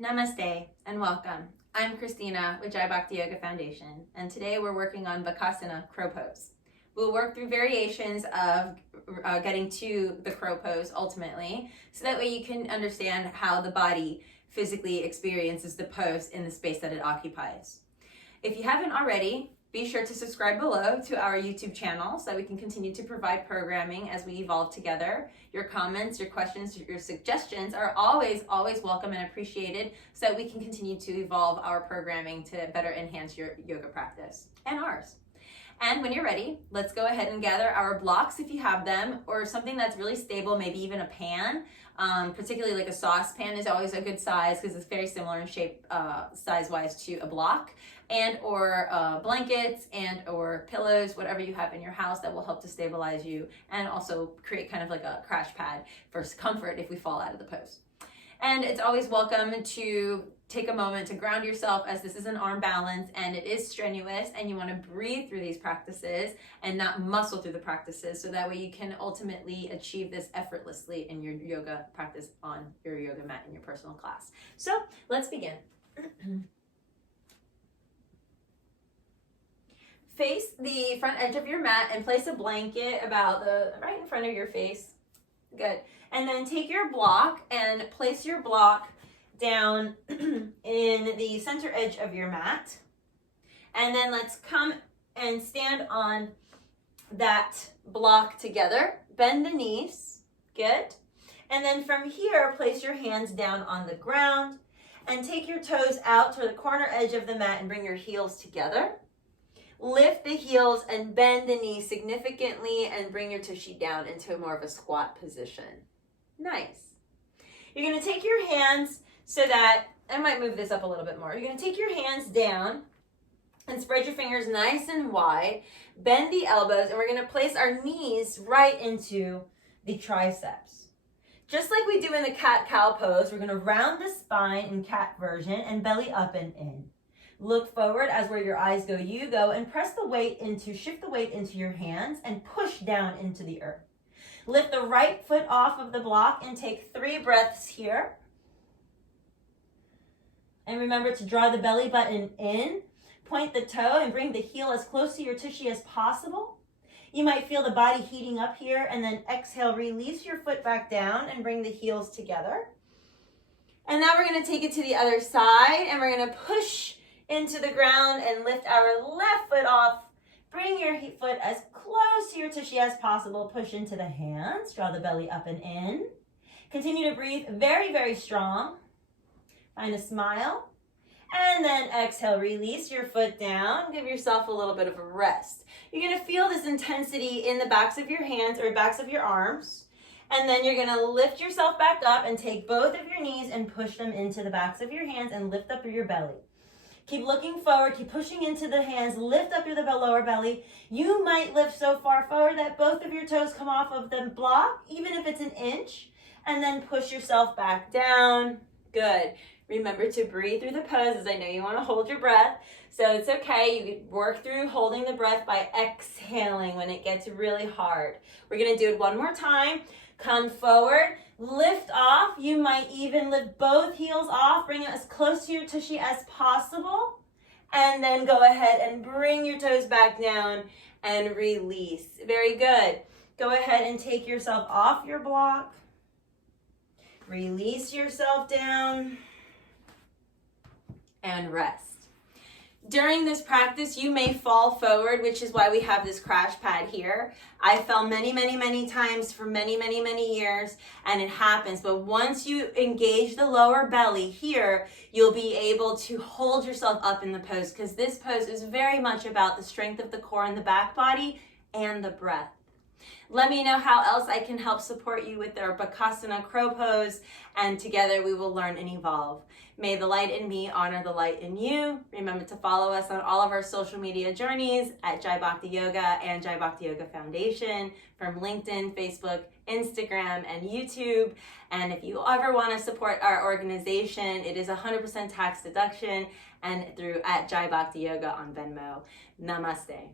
Namaste and welcome. I'm Christina with Bhakti Yoga Foundation, and today we're working on Bakasana crow pose. We'll work through variations of getting to the crow pose ultimately, so that way you can understand how the body physically experiences the pose in the space that it occupies. If you haven't already, be sure to subscribe below to our YouTube channel so that we can continue to provide programming as we evolve together. Your comments, your questions, your suggestions are always welcome and appreciated so that we can continue to evolve our programming to better enhance your yoga practice and ours. And when you're ready, let's go ahead and gather our blocks if you have them, or something that's really stable, maybe even a pan. Particularly like a saucepan is always a good size because it's very similar in shape size-wise to a block, and or blankets and or pillows, whatever you have in your house that will help to stabilize you and also create kind of like a crash pad for comfort if we fall out of the pose. And it's always welcome to take a moment to ground yourself, as this is an arm balance and it is strenuous, and you want to breathe through these practices and not muscle through the practices, so that way you can ultimately achieve this effortlessly in your yoga practice on your yoga mat in your personal class. So let's begin. Face the front edge of your mat and place a blanket about right in front of your face. Good. And then take your block and place your block down in the center edge of your mat. And then let's come and stand on that block together. Bend the knees. Good. And then from here, place your hands down on the ground and take your toes out to the corner edge of the mat and bring your heels together. Lift the heels and bend the knees significantly and bring your tushy down into more of a squat position. Nice. You're going to take your hands so that, I might move this up a little bit more. You're going to take your hands down and spread your fingers nice and wide. Bend the elbows, and we're going to place our knees right into the triceps. Just like we do in the cat-cow pose, we're going to round the spine in cat version and belly up and in. Look forward as where your eyes go, you go, and press the weight shift the weight into your hands and push down into the earth. Lift the right foot off of the block and take 3 breaths here. And remember to draw the belly button in, point the toe, and bring the heel as close to your tushy as possible. You might feel the body heating up here, and then exhale, release your foot back down and bring the heels together. And now we're going to take it to the other side, and we're going to push into the ground and lift our left foot off. Bring your foot as close to your tushy as possible. Push into the hands. Draw the belly up and in. Continue to breathe very, very strong. Find a smile. And then exhale, release your foot down. Give yourself a little bit of a rest. You're going to feel this intensity in the backs of your hands or backs of your arms. And then you're going to lift yourself back up and take both of your knees and push them into the backs of your hands and lift up your belly. Keep looking forward, keep pushing into the hands, lift up your lower belly. You might lift so far forward that both of your toes come off of the block, even if it's an inch, and then push yourself back down. Good. Remember to breathe through the poses. I know you want to hold your breath, so it's okay. You can work through holding the breath by exhaling when it gets really hard. We're going to do it one more time. Come forward, lift off. You might even lift both heels off. Bring it as close to your tushy as possible. And then go ahead and bring your toes back down and release. Very good. Go ahead and take yourself off your block. Release yourself down and rest. During this practice, you may fall forward, which is why we have this crash pad here. I fell many, many, many times for many, many, many years, and it happens. But once you engage the lower belly here, you'll be able to hold yourself up in the pose, because this pose is very much about the strength of the core and the back body and the breath. Let me know how else I can help support you with our Bakasana crow pose, and together we will learn and evolve. May the light in me honor the light in you. Remember to follow us on all of our social media journeys at Bhakti Yoga and Bhakti Yoga Foundation, from LinkedIn, Facebook, Instagram, and YouTube. And if you ever want to support our organization, it is 100% tax deduction and through at Bhakti Yoga on Venmo. Namaste.